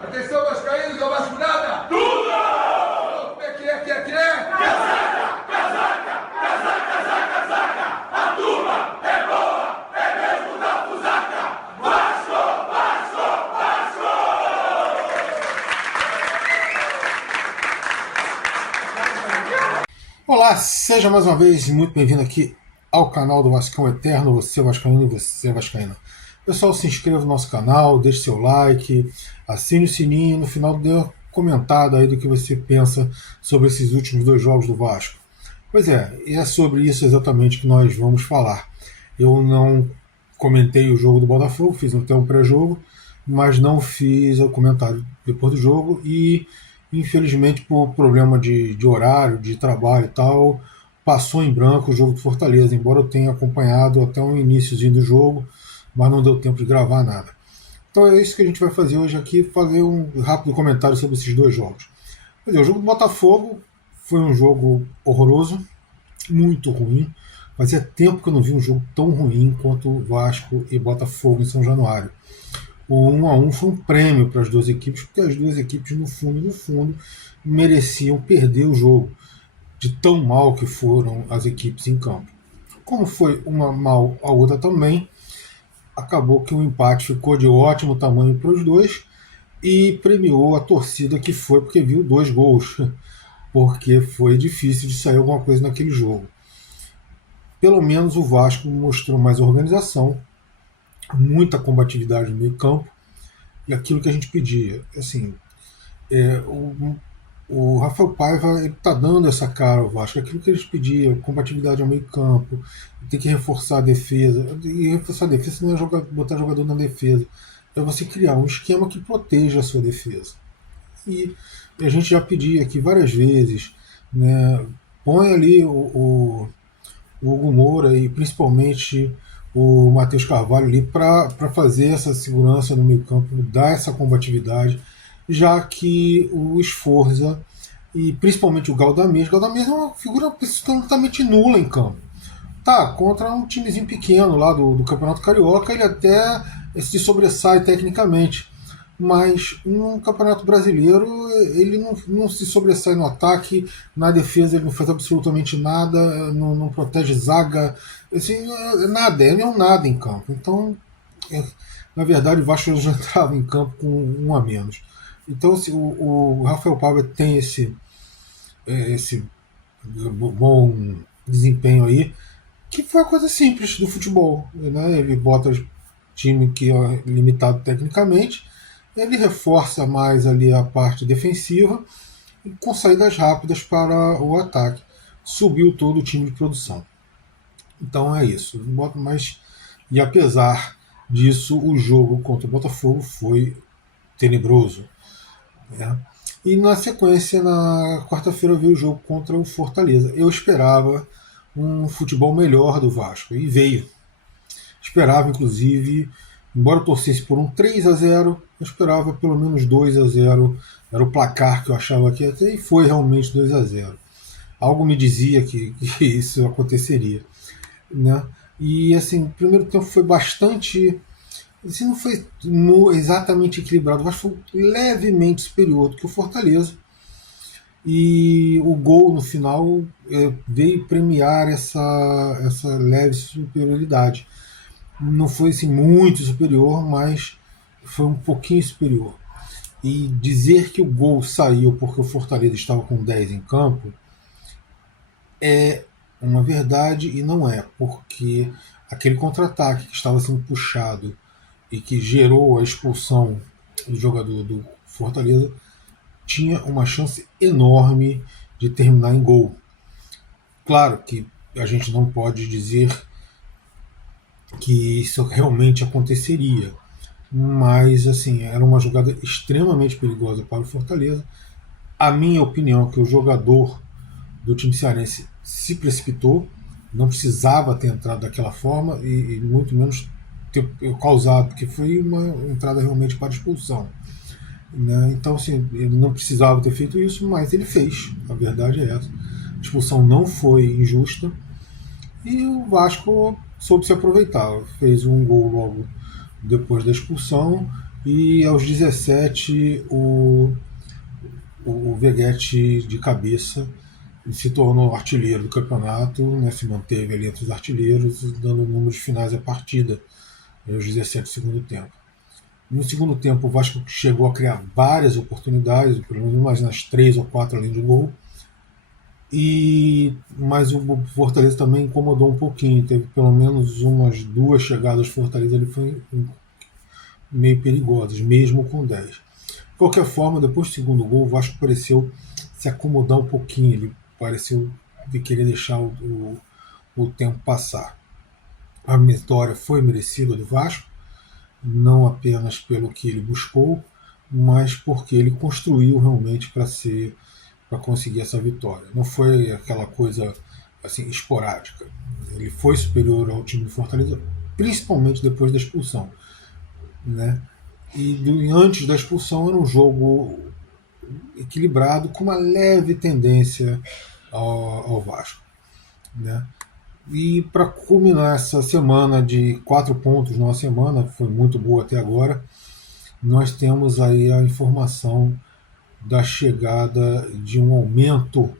Atenção, vascaínos, é vasculhada! Tudo! Como é que é? Casaca! Casaca! Casaca, casaca, casaca! A turma é boa! É mesmo da fusaca! Vasco! Vasco! Vasco! Olá, seja mais uma vez muito bem-vindo aqui ao canal do Vascão Eterno, você vascaíno e você vascaína. Pessoal, se inscreva no nosso canal, deixe seu like, assine o sininho, no final dê uma comentada aí do que você pensa sobre esses últimos dois jogos do Vasco. Pois é, e é sobre isso exatamente que nós vamos falar. Eu não comentei o jogo do Botafogo, fiz até um pré-jogo, mas não fiz o comentário depois do jogo e, infelizmente, por problema de horário, de trabalho e tal, passou em branco o jogo do Fortaleza, embora eu tenha acompanhado até o iníciozinho do jogo, mas não deu tempo de gravar nada. Então é isso que a gente vai fazer hoje aqui, fazer um rápido comentário sobre esses dois jogos. Quer dizer, o jogo do Botafogo foi um jogo horroroso, muito ruim. Fazia tempo que eu não vi um jogo tão ruim quanto Vasco e Botafogo em São Januário. O 1-1 foi um prêmio para as duas equipes, porque as duas equipes, no fundo, mereciam perder o jogo, de tão mal que foram as equipes em campo. Como foi uma mal, a outra também, acabou que o empate ficou de ótimo tamanho para os dois e premiou a torcida que foi porque viu dois gols, porque foi difícil de sair alguma coisa naquele jogo. Pelo menos o Vasco mostrou mais organização, muita combatividade no meio campo e aquilo que a gente pedia. Assim, o Rafael Paiva está dando essa cara ao Vasco, aquilo que eles pediam, combatividade ao meio campo, tem que reforçar a defesa. E reforçar a defesa não é botar jogador na defesa, é você criar um esquema que proteja a sua defesa. E a gente já pedia aqui várias vezes, né, põe ali o Hugo Moura e principalmente o Matheus Carvalho ali para fazer essa segurança no meio campo, dar essa combatividade, já que o Sforza e principalmente o Galdamés é uma figura absolutamente nula em campo. Tá, contra um timezinho pequeno lá do Campeonato Carioca, ele até se sobressai tecnicamente, mas no Campeonato Brasileiro ele não se sobressai no ataque, na defesa ele não faz absolutamente nada, não protege zaga, assim, nada, ele é um nada em campo. Então, na verdade, o Vasco já entrava em campo com um a menos. Então, assim, o Rafael Paiva tem esse bom desempenho aí, que foi a coisa simples do futebol, né? Ele bota time que é limitado tecnicamente, ele reforça mais ali a parte defensiva e com saídas rápidas para o ataque. Subiu todo o time de produção. Então é isso. Mas, e apesar disso, o jogo contra o Botafogo foi tenebroso, né? E na sequência, na quarta-feira, veio o jogo contra o Fortaleza. Eu esperava um futebol melhor do Vasco, e veio. Esperava, inclusive, embora eu torcesse por um 3-0, eu esperava pelo menos 2-0. Era o placar que eu achava que ia ter, e foi realmente 2-0. Algo me dizia que isso aconteceria, né? E assim, o primeiro tempo foi bastante... Assim, não foi exatamente equilibrado, mas foi levemente superior do que o Fortaleza. E o gol no final veio premiar essa leve superioridade. Não foi assim, muito superior, mas foi um pouquinho superior. E dizer que o gol saiu porque o Fortaleza estava com 10 em campo é uma verdade e não é, porque aquele contra-ataque que estava sendo puxado e que gerou a expulsão do jogador do Fortaleza tinha uma chance enorme de terminar em gol. Claro que a gente não pode dizer que isso realmente aconteceria, mas assim, era uma jogada extremamente perigosa para o Fortaleza. A minha opinião é que o jogador do time cearense se precipitou, não precisava ter entrado daquela forma e muito menos ter causado, porque foi uma entrada realmente para expulsão, né? Então, assim, ele não precisava ter feito isso, mas ele fez. A verdade é essa. A expulsão não foi injusta e o Vasco soube se aproveitar. Fez um gol logo depois da expulsão E aos 17, o Veguete de cabeça se tornou artilheiro do campeonato, né, se manteve ali entre os artilheiros, dando números finais à partida, aos 17 do segundo tempo. No segundo tempo, o Vasco chegou a criar várias oportunidades, pelo menos umas nas 3 ou 4 além de gol, mas o Fortaleza também incomodou um pouquinho, teve pelo menos umas 2 chegadas do Fortaleza ali foi meio perigosas, mesmo com 10. De qualquer forma, depois do segundo gol, o Vasco pareceu se acomodar um pouquinho, ele pareceu de querer deixar o tempo passar. A vitória foi merecida do Vasco, não apenas pelo que ele buscou, mas porque ele construiu realmente para conseguir essa vitória. Não foi aquela coisa assim esporádica. Ele foi superior ao time do Fortaleza, principalmente depois da expulsão, né? E antes da expulsão era um jogo equilibrado com uma leve tendência ao Vasco, né? E para culminar essa semana de 4 pontos numa semana, foi muito boa até agora, nós temos aí a informação da chegada de um aumento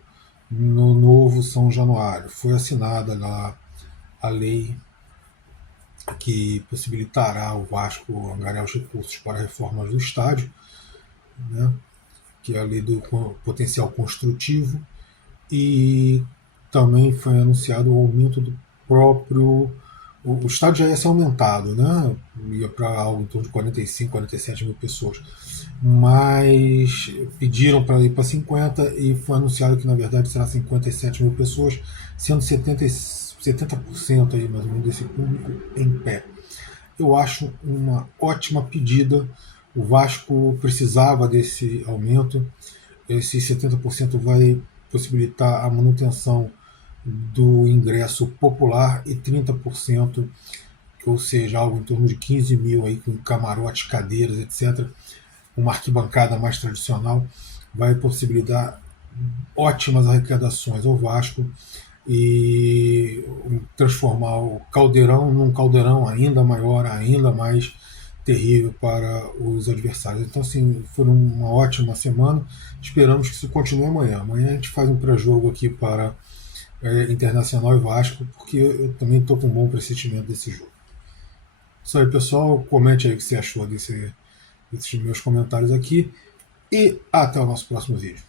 no novo São Januário. Foi assinada lá a lei que possibilitará o Vasco angariar os recursos para reformas do estádio, né, que é a lei do potencial construtivo, e também foi anunciado o aumento do próprio. O estádio já ia ser aumentado, né? Ia para algo em torno de 45, 47 mil pessoas. Mas pediram para ir para 50 e foi anunciado que na verdade será 57 mil pessoas, sendo 70% aí, mais ou menos, desse público em pé. Eu acho uma ótima pedida. O Vasco precisava desse aumento. Esse 70% vai possibilitar a manutenção do ingresso popular e 30%, ou seja, algo em torno de 15 mil aí, com camarotes, cadeiras, etc. Uma arquibancada mais tradicional vai possibilitar ótimas arrecadações ao Vasco e transformar o Caldeirão num Caldeirão ainda maior, ainda mais terrível para os adversários. Então, assim, foi uma ótima semana. Esperamos que isso continue amanhã. Amanhã a gente faz um pré-jogo aqui para Internacional e Vasco, porque eu também estou com um bom pressentimento desse jogo. Isso aí, pessoal. Comente aí o que você achou desses meus comentários aqui. E até o nosso próximo vídeo.